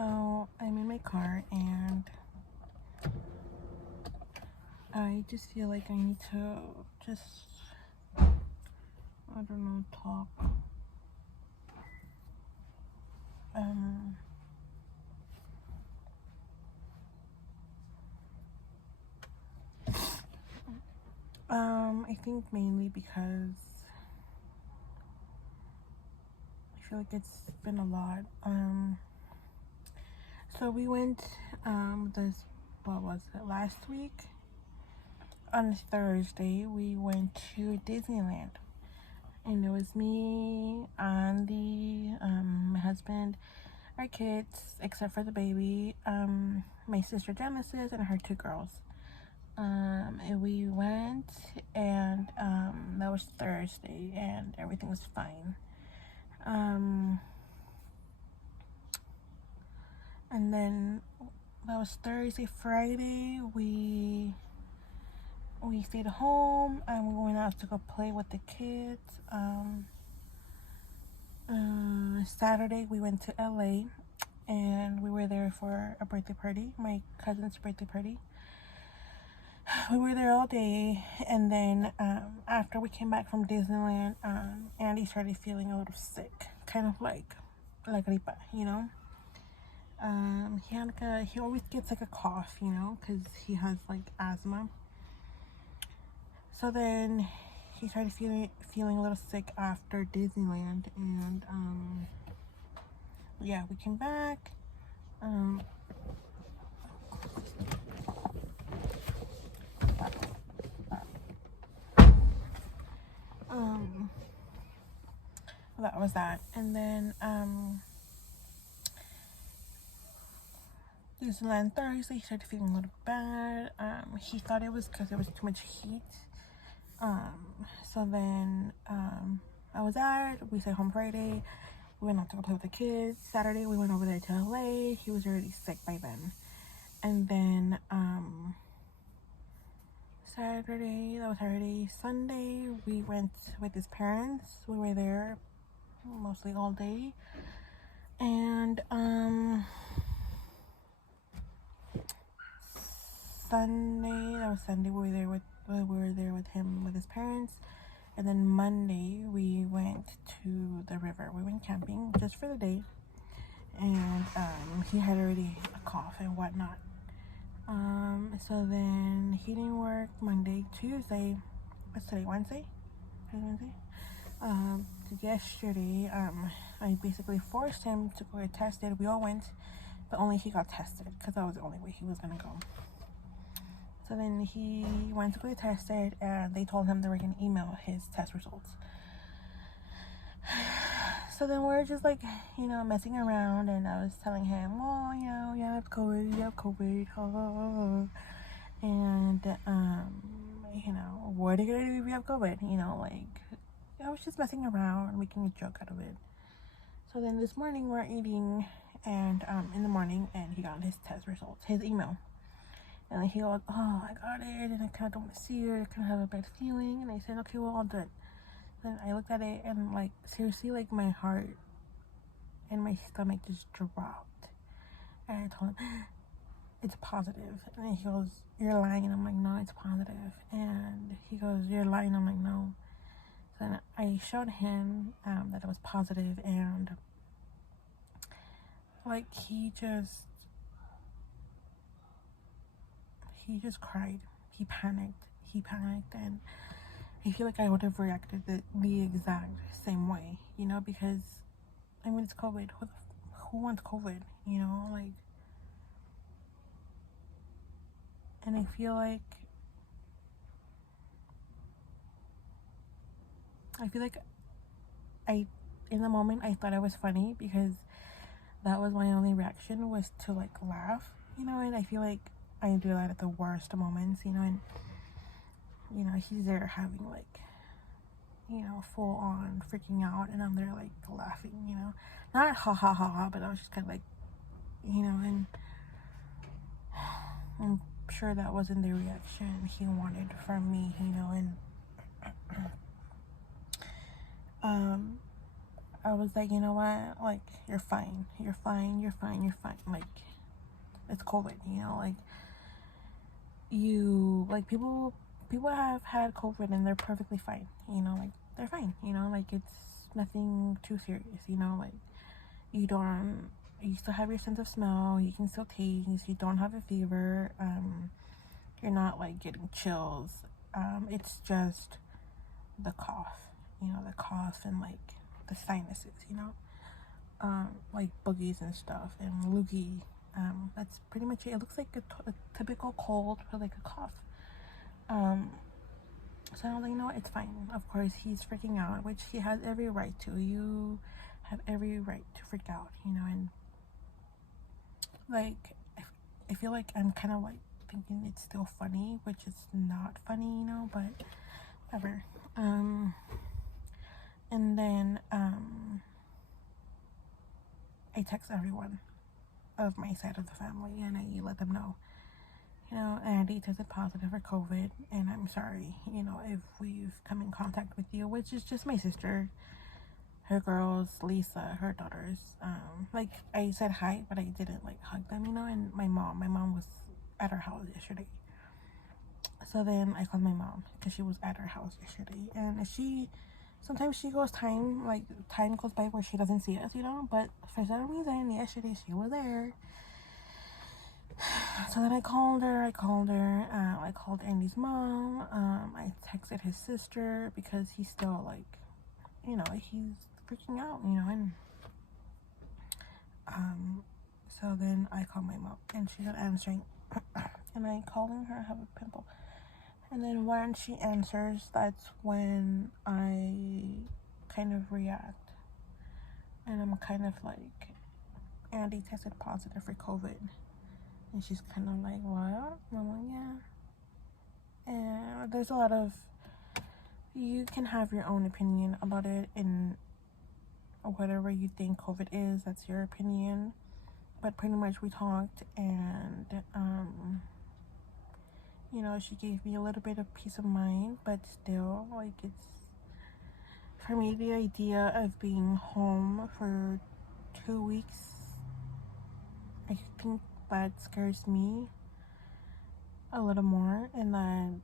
So I'm in my car and I just feel like I need to just, I don't know, talk. Um, I think mainly because I feel like it's been a lot. So we went, what was it, last week? On Thursday, we went to Disneyland. And it was me, Andy, my husband, our kids, except for the baby, my sister Genesis, and her two girls. And we went, and that was Thursday, and everything was fine. And then that was Thursday. Friday, we stayed home, and we went out to go play with the kids. Saturday, we went to LA, and we were there for a birthday party, my cousin's birthday party. We were there all day, and then after we came back from Disneyland, Andy started feeling a little sick, kind of like gripa, you know. He always gets like a cough, you know, because he has like asthma. So then he started feeling a little sick after Disneyland, and yeah, we came back. That was that, and then Disneyland Thursday, he started feeling a little bad. He thought it was because there was too much heat. So then I was out. We stayed home Friday. We went out to go play with the kids. Saturday we went over there to LA. He was already sick by then. And then Saturday. Sunday we went with his parents. We were there mostly all day. And Sunday we were there with him with his parents. And then Monday we went to the river. We went camping just for the day, and he had already a cough and whatnot. So then he didn't work Monday, Tuesday. What's today? Wednesday. Yesterday, I basically forced him to go get tested. We all went, but only he got tested because that was the only way he was gonna go. So then he went to go get tested, and they told him they were gonna email his test results. So then we're just like, you know, messing around, and I was telling him, well, you know, you have COVID, and you know, what are you gonna do if you have COVID? You know, like, I was just messing around, making a joke out of it. So then this morning we're eating, and in the morning, and he got his test results, his email. And then he goes, oh, I got it, and I kind of don't want to see it. I kind of have a bad feeling. And I said, okay, well, all done. Then I looked at it, and like, seriously, like, my heart and my stomach just dropped. And I told him, it's positive. And then he goes, you're lying. And I'm like, no, it's positive. And he goes, you're lying. I'm like, no. So then I showed him that it was positive, and like, he just cried. He panicked, and I feel like I would have reacted the exact same way, you know, because I mean, it's COVID. Who wants COVID, you know, like. And I feel like in the moment I thought it was funny, because that was my only reaction, was to like laugh, you know. And I feel like I do that at the worst moments, you know. And you know, he's there having like, you know, full on freaking out, and I'm there like laughing, you know, not ha ha ha ha, but I was just kind of like, you know. And I'm sure that wasn't the reaction he wanted from me, you know. And I was like, you know what? Like, you're fine. You're fine. You're fine. You're fine. Like, it's COVID, you know? Like, people have had COVID and they're perfectly fine, you know? Like, they're fine, you know? Like, it's nothing too serious, you know? Like, you don't, you still have your sense of smell. You can still taste. You don't have a fever. You're not, like, getting chills. It's just the cough, you know? The cough and, like, the sinuses, you know? Like boogies and stuff and loogie. That's pretty much it. It looks like a typical cold or like a cough. So I was like, you know what, it's fine. Of course, he's freaking out, which he has every right to. You have every right to freak out, you know. And like, I feel like I'm kind of like thinking it's still funny, which is not funny, you know. But whatever. And then I text everyone of my side of the family and I let them know, you know, Andy tested positive for COVID and I'm sorry, you know, if we've come in contact with you, which is just my sister, her girls, Lisa, her daughters. Like I said hi, but I didn't like hug them, you know, and my mom was at her house yesterday. So then I called my mom because she was at her house yesterday, and sometimes she goes time goes by where she doesn't see us, you know, but for some reason yesterday she was there. So then I called her. I called Andy's mom. I texted his sister because he's still like, you know, he's freaking out, you know, and so then I called my mom and she's not answering, and I calling her, I have a pimple, and then when she answers, that's when I kind of react, and I'm kind of like, Andy tested positive for COVID. And she's kind of like, what? And I'm like, yeah. And there's a lot of, you can have your own opinion about it, and whatever you think COVID is, that's your opinion. But pretty much we talked, and, you know, she gave me a little bit of peace of mind, but still, like, it's, for me, the idea of being home for 2 weeks, I think that scares me a little more, and that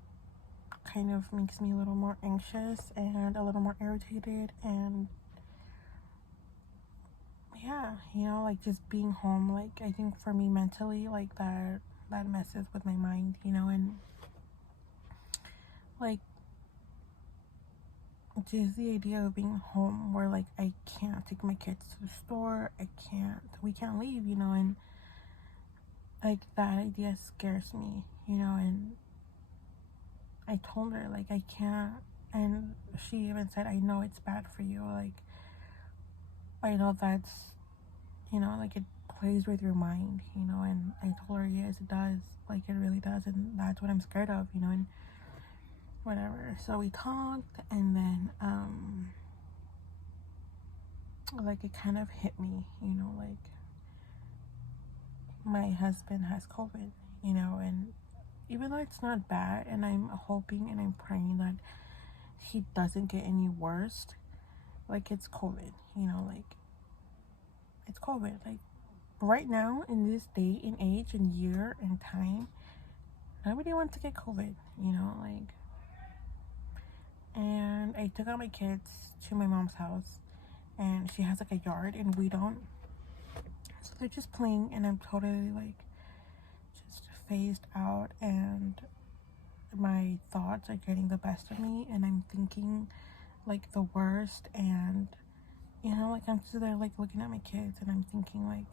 kind of makes me a little more anxious and a little more irritated. And yeah, you know, like just being home, like I think for me mentally, like that messes with my mind, you know. And like just the idea of being home where like I can't take my kids to the store, we can't leave, you know. And like that idea scares me, you know. And I told her like I can't, and she even said, I know it's bad for you, like I know that's, you know, like it plays with your mind, you know. And I told her, yes, it does, like it really does, and that's what I'm scared of, you know. And whatever, so we talked, and then like it kind of hit me, you know, like my husband has COVID, you know. And even though it's not bad, and I'm hoping and I'm praying that he doesn't get any worse, like it's COVID, you know, like it's COVID. Like right now in this day and age and year and time, nobody wants to get COVID, you know. Like, and I took out my kids to my mom's house, and she has like a yard and we don't, so they're just playing, and I'm totally like just phased out, and my thoughts are getting the best of me, and I'm thinking like the worst. And you know, like I'm just there like looking at my kids, and I'm thinking like,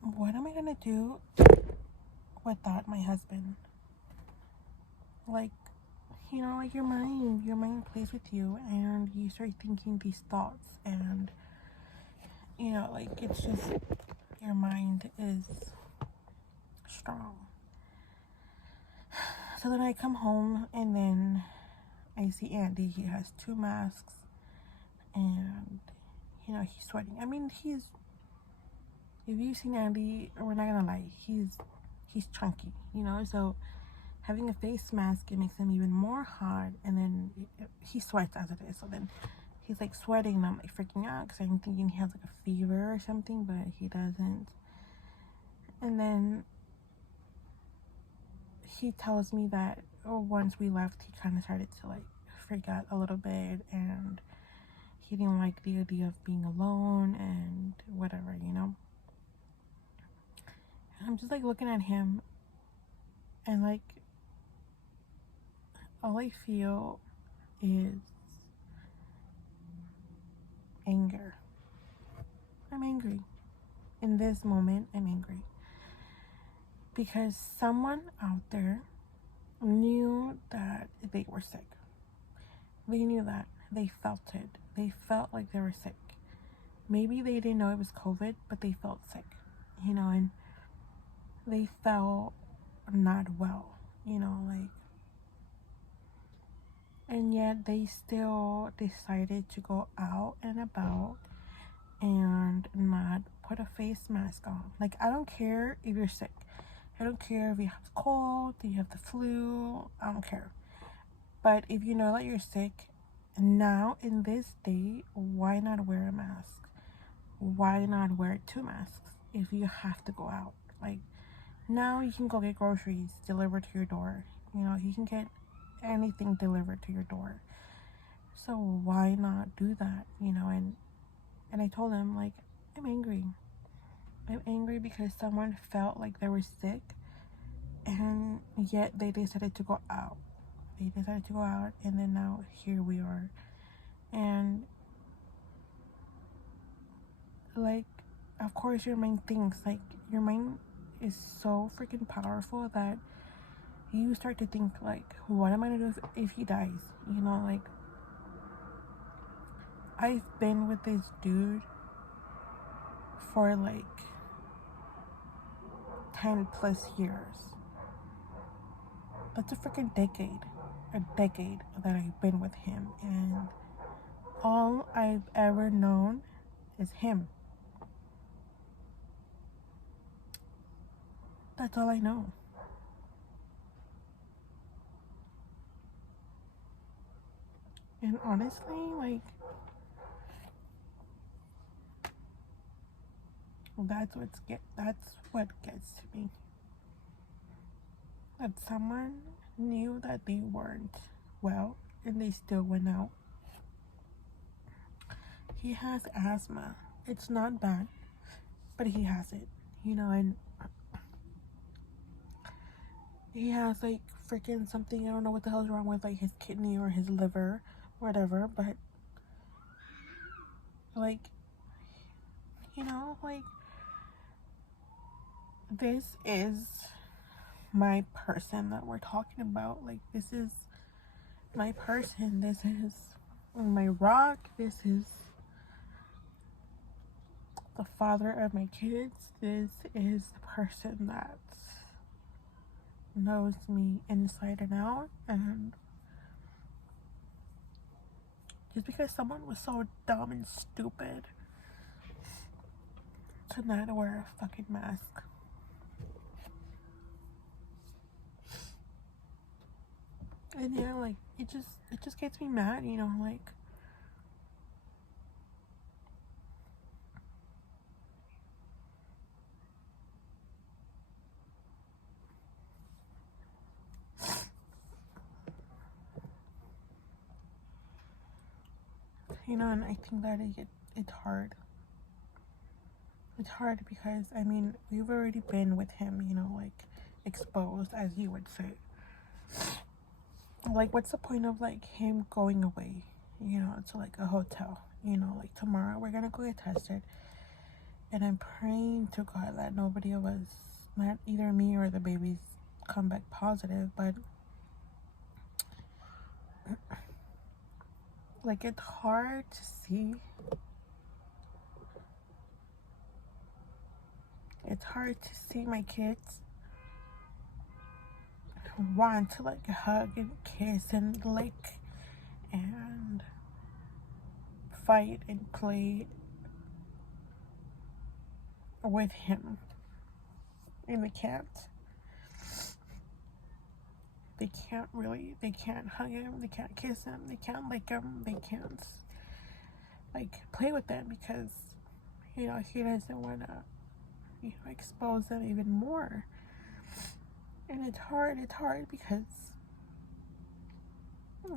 what am I gonna do without my husband? Like, you know, like your mind plays with you, and you start thinking these thoughts, and you know, like it's just, your mind is strong. So then I come home, and then I see Andy. He has 2 masks, and you know, he's sweating. I mean, if you've seen Andy, we're not gonna lie, he's chunky, you know. So having a face mask, it makes him even more hot, and then he sweats as it is. So then he's like sweating, and I'm like freaking out because I'm thinking he has like a fever or something, but he doesn't. And then he tells me that once we left, he kind of started to like freak out a little bit, and he didn't like the idea of being alone and whatever, you know. And I'm just like looking at him, and like all I feel is anger. I'm angry. In this moment, I'm angry because someone out there knew that they were sick. They knew that. They felt it. They felt like they were sick. Maybe they didn't know it was COVID, but they felt sick, you know, and they felt not well, you know, like, and yet they still decided to go out and about and not put a face mask on. Like, I don't care if you're sick. I don't care if you have a cold, if you have the flu. I don't care. But if you know that you're sick, now in this day, why not wear a mask? Why not wear 2 masks if you have to go out? Like, now you can go get groceries delivered to your door. You know, you can get anything delivered to your door. So why not do that? You know, and I told him, like, I'm angry. I'm angry because someone felt like they were sick, and yet they decided to go out. They decided to go out, and then now here we are. And like, of course your mind thinks, like, your mind is so freaking powerful that you start to think, like, what am I gonna do if he dies? You know, like, I've been with this dude for like 10 plus years. That's a freaking decade. A decade that I've been with him, and all I've ever known is him. That's all I know. And honestly, like, that's what gets to me. That someone knew that they weren't well and they still went out. He has asthma. It's not bad, but he has it, you know, and he has like freaking something, I don't know what the hell's wrong with like his kidney or his liver, whatever, but like, you know, like, this is my person that we're talking about. Like, this is my person. This is my rock. This is the father of my kids. This is the person that knows me inside and out. And just because someone was so dumb and stupid to not wear a fucking mask, and yeah, like, it just gets me mad, you know, like, you know, and I think that it's hard. It's hard because, I mean, we've already been with him, you know, like, exposed, as you would say. Like, what's the point of, like, him going away, you know, to, like, a hotel? You know, like, tomorrow we're gonna go get tested. And I'm praying to God that nobody of us, not either me or the babies, come back positive. But, like, it's hard to see. It's hard to see my kids want to, like, hug and kiss and lick and fight and play with him, and they can't. They can't hug him, they can't kiss him, they can't lick him, they can't like play with them because he doesn't want to expose them even more. And it's hard because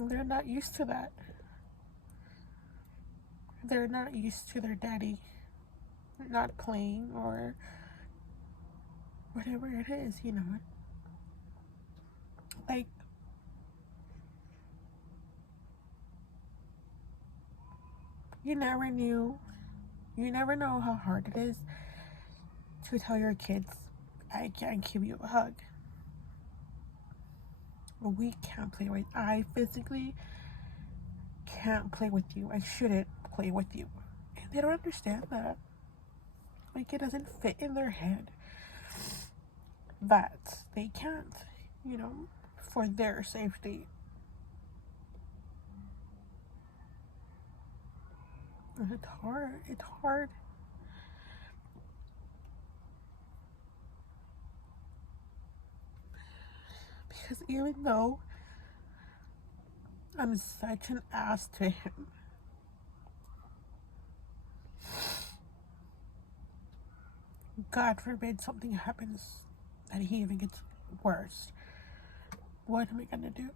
they're not used to that. They're not used to their daddy not playing or whatever it is, like you never know how hard it is to tell your kids, I can't give you a hug. We can't play with. I physically can't play with you. I shouldn't play with you. And they don't understand that. Like, it doesn't fit in their head that they can't, for their safety. And it's hard. It's hard. Because even though I'm such an ass to him, God forbid something happens that he even gets worse, what am I gonna do?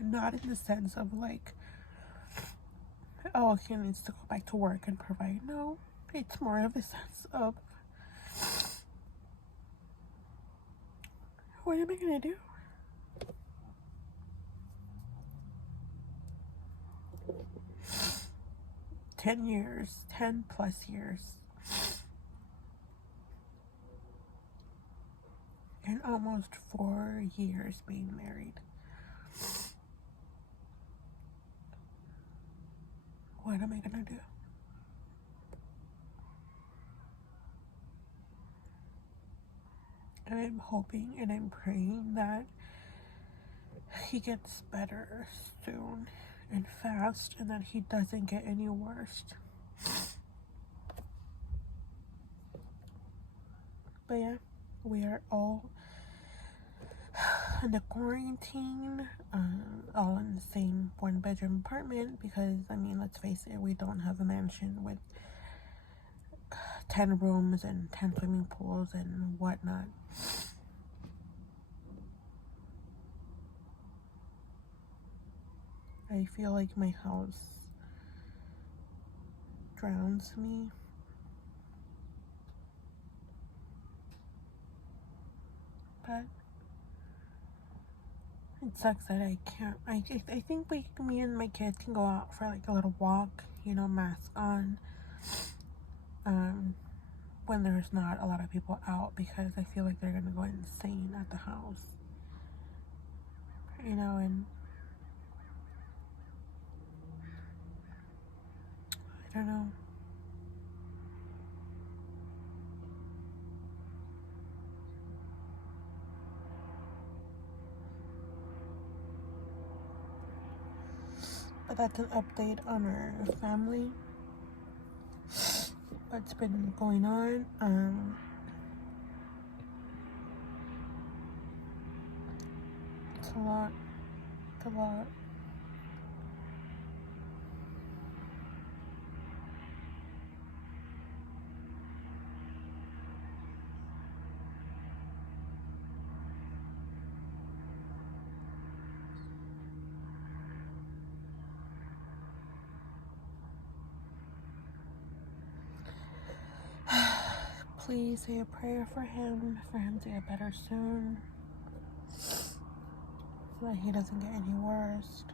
Not in the sense of like, oh, he needs to go back to work and provide. No, it's more of a sense of, what am I gonna do? $10 10+ years, and almost 4 years being married. What am I gonna do? And I'm hoping and I'm praying that he gets better soon and fast, and that he doesn't get any worse. But yeah, we are all in the quarantine, all in the same 1-bedroom apartment because, I mean, let's face it, we don't have a mansion with 10 rooms and 10 swimming pools and whatnot. I feel like my house drowns me. But it sucks that I can't. I think me and my kids can go out for like a little walk, mask on, when there's not a lot of people out, because I feel like they're gonna go insane at the house, and I don't know. But that's an update on our family. What's been going on? It's a lot. It's a lot. Please say a prayer for him to get better soon, so that he doesn't get any worse.